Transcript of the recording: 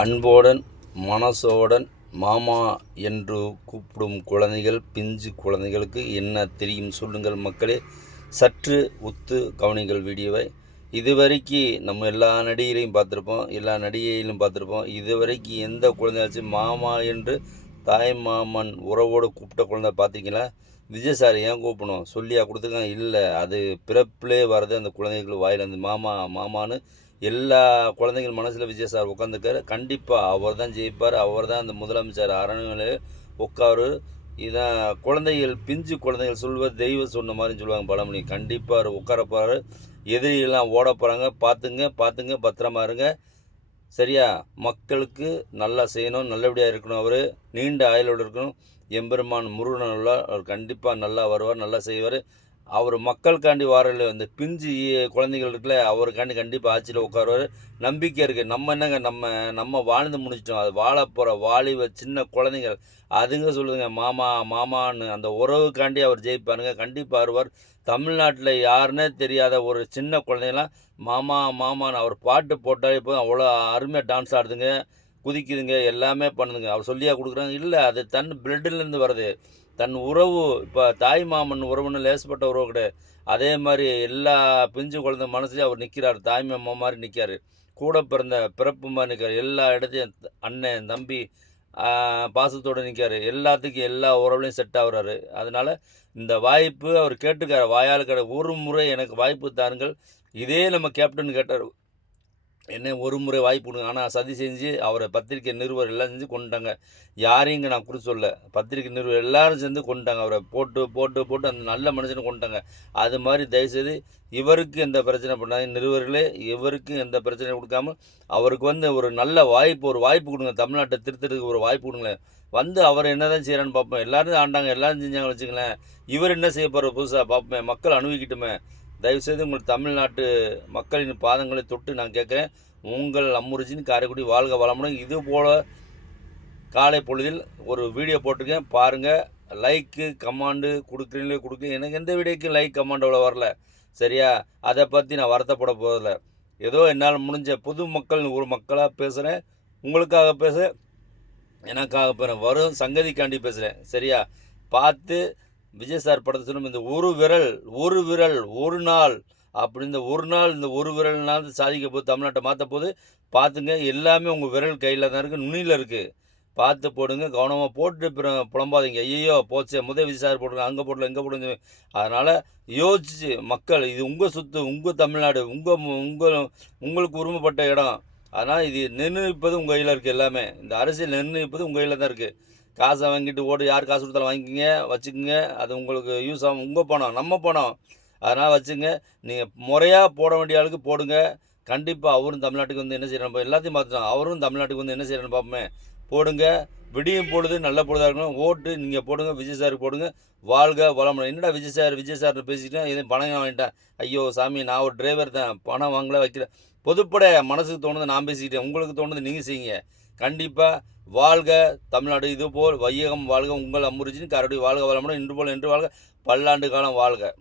அன்போடன் மனசோடன் மாமா என்று கூப்பிடும் குழந்தைகள், பிஞ்சு குழந்தைகளுக்கு என்ன தெரியும் சொல்லுங்கள் மக்களே. சற்று உத்து கவனிங்கள் வீடியோவை. இதுவரைக்கும் நம்ம எல்லா நடிகரையும் பார்த்துருப்போம், எல்லா நடிகையிலும் பார்த்துருப்போம். இதுவரைக்கும் எந்த குழந்தையாச்சும் மாமா என்று தாய் மாமன் உறவோடு கூப்பிட்ட குழந்தை பார்த்தீங்களா? விஜய் சார் ஏன் கூப்பிடணும் சொல்லியா கொடுத்துருக்காங்க? இல்லை, அது பிறப்பிலே வர்றது அந்த குழந்தைகள் வாயிலேருந்து மாமா மாமான்னு எல்லா குழந்தைகள் மனசில் விஜய் சார் உட்காந்துருக்காரு. கண்டிப்பாக அவர் தான் ஜெயிப்பார், அவர் தான் அந்த முதலமைச்சர் அரண்மனையில் உட்காரு. இதான் குழந்தைகள், பிஞ்சு குழந்தைகள் சொல்வது தெய்வம் சொன்ன மாதிரின்னு சொல்லுவாங்க பழமொழி. கண்டிப்பாக அவர் உட்காரப்பாரு. எதிரியெல்லாம் ஓட போகிறாங்க, பார்த்துங்க, பத்திரமா இருங்க. சரியா? மக்களுக்கு நல்லா செய்யணும், நல்லபடியாக இருக்கணும், அவர் நீண்ட ஆயுளோடு இருக்கணும். எம்பெருமான் முருகன் அவர் கண்டிப்பாக நல்லா வருவார், நல்லா செய்வார். அவர் மக்களுக்காண்டி வாரில் இந்த பிஞ்சு குழந்தைகள் இருக்குல்ல, அவருக்காண்டி கண்டிப்பாக ஆட்சியில் உட்காருவார். நம்பிக்கை இருக்குது. நம்ம என்னங்க, நம்ம வாழ்ந்து முடிச்சிட்டோம். அது வாழ போகிற வாலிப சின்ன குழந்தைகள் அதுங்க சொல்லுதுங்க மாமா மாமான்னு. அந்த உறவுக்காண்டி அவர் ஜெயிப்பாருங்க, கண்டிப்பாக வருவார். தமிழ்நாட்டில் யாருன்னே தெரியாத ஒரு சின்ன குழந்தைங்களாம் மாமா மாமான்னு அவர் பாட்டு போட்டாலே போதும், அவ்வளோ அருமையாக டான்ஸ் ஆடுதுங்க, குதிக்குதுங்க, எல்லாமே பண்ணுதுங்க. அவர் சொல்லியா கொடுக்குறாங்க? இல்லை, அது தன் பிளட்லேருந்து வருது. தன் உறவு. இப்போ தாய் மாமன் உறவுன்னு லேசப்பட்ட உறவு கிடையாது. அதே மாதிரி எல்லா பிஞ்சு குழந்தை மனசுலேயும் அவர் நிற்கிறார். தாய் மாமா மாதிரி நிற்கார், கூட பிறந்த பிறப்பு மாதிரி நிற்கார். எல்லா இடத்தையும் அண்ணன் தம்பி பாசத்தோடு நிற்கார். எல்லாத்துக்கும் எல்லா உறவுலையும் செட் ஆகுறாரு. அதனால் இந்த வாய்ப்பு அவர் கேட்டுக்கார், வாயால் ஒரு முறை எனக்கு வாய்ப்பு தாருங்கள். இதே நம்ம கேப்டன் கேட்டார், என்ன ஒரு முறை வாய்ப்பு கொடுங்க. ஆனால் சதி செஞ்சு அவரை பத்திரிக்கை நிருபர் எல்லாம் செஞ்சு கொண்டுட்டாங்க. யாரையும் இங்கே நான் குறித்து சொல்ல, பத்திரிக்கை நிருபர் எல்லாரும் சேர்ந்து கொண்டுட்டாங்க. அவரை போட்டு அந்த நல்ல மனுஷனை கொண்டுட்டாங்க. அது மாதிரி தயவுசெய்து இவருக்கு எந்த பிரச்சனை பண்ணாங்க நிருபர்களே, இவருக்கு எந்த பிரச்சனையும் கொடுக்காம அவருக்கு ஒரு நல்ல வாய்ப்பு, ஒரு வாய்ப்பு கொடுங்க. தமிழ்நாட்டை திருத்தறதுக்கு ஒரு வாய்ப்பு கொடுங்களேன். அவர் என்ன தான் செய்கிறான்னு பார்ப்போம். எல்லோரும் ஆண்டாங்க, எல்லோரும் செஞ்சாங்க வச்சுங்களேன். இவர் என்ன செய்ய போகிற புதுசாக பார்ப்போமே, மக்கள் அனுபவிக்கிட்டுமே. தயவுசெய்து உங்கள் தமிழ்நாட்டு மக்களின் பாதங்களை தொட்டு நான் கேட்குறேன். உங்கள் அம்முருஜின் காரைக்குடி வாழ்க வளமுடன். இது போல் காலை பொழுதில் ஒரு வீடியோ போட்டிருக்கேன், பாருங்கள். லைக்கு கமாண்டு கொடுக்குறீங்களே எனக்கு எந்த வீடியோக்கும் லைக் கமாண்ட் அவ்வளோ வரல. சரியா? அதை பற்றி நான் வருத்தப்பட போதில்ல. ஏதோ என்னால் முடிஞ்ச பொது மக்கள் ஒரு மக்களாக பேசுகிறேன், உங்களுக்காக பேச, எனக்காக பேசுகிறேன், வரும் சங்கதிக்காண்டி பேசுகிறேன். சரியா? பார்த்து விஜய் சார் படத்தை சொன்ன இந்த ஒரு விரல் ஒரு நாள் அப்படி, இந்த ஒரு நாள், இந்த ஒரு விரல்னால சாதிக்க போது, தமிழ்நாட்டை மாற்ற போது பார்த்துங்க. எல்லாமே உங்கள் விரல் கையில் தான் இருக்குது, நுனியில் இருக்குது. பார்த்து போடுங்க, கவனமாக போட்டு புலம்பாதீங்க. ஐயோ போச்சே, விஜய் சார் போட்டுருங்க, அங்கே போடல இங்கே போடுங்க. அதனால் யோசிச்சு மக்கள், இது உங்கள் சொத்து, உங்கள் தமிழ்நாடு, உங்களுக்கு உரிமைப்பட்ட இடம். அதனால் இது நிர்ணயிப்பது உங்கள் கையில் இருக்குது. எல்லாமே இந்த அரசியல் நிர்ணயிப்பது உங்கள் கையில் தான் இருக்குது. காசை வாங்கிட்டு யார் காசு கொடுத்தாலும் வாங்கிக்கிங்க, வச்சுக்கோங்க. அது உங்களுக்கு யூஸ் ஆகும். உங்கள் பணம், நம்ம பணம். அதனால் வச்சுங்க. நீங்கள் முறையாக போட வேண்டிய ஆளுக்கு போடுங்க. கண்டிப்பாக அவரும் தமிழ்நாட்டுக்கு என்ன செய்யணும், எல்லாத்தையும் பார்த்துட்டோம். அவரும் தமிழ்நாட்டுக்கு என்ன செய்யணும் பார்ப்போமே. போடுங்க. விடியும் பொழுது நல்ல பொழுதாக இருக்கணும். ஓட்டு நீங்கள் போடுங்க, விஜய் சாருக்கு போடுங்க. வாழ்க வளமுடன். என்னடா விஜய் சார்னு பேசிக்கிட்டேன், எதுவும் பணம் வாங்கிட்டேன். ஐயோ சாமி, நான் ஒரு டிரைவர் தான், பணம் வாங்கல வைக்கல. பொதுப்பட மனசுக்கு தோணுது நான் பேசிக்கிட்டேன், உங்களுக்கு தோணுது நீங்கள் செய்யுங்க. கண்டிப்பாக வாழ்க தமிழ்நாடு. இதுபோல் வையகம் வாழ்க. உங்கள் அம்முருஜின் காரைக்குடி வாழ்க வளமுடன். இன்று போல் என்று வாழ்க, பல்லாண்டு காலம் வாழ்க.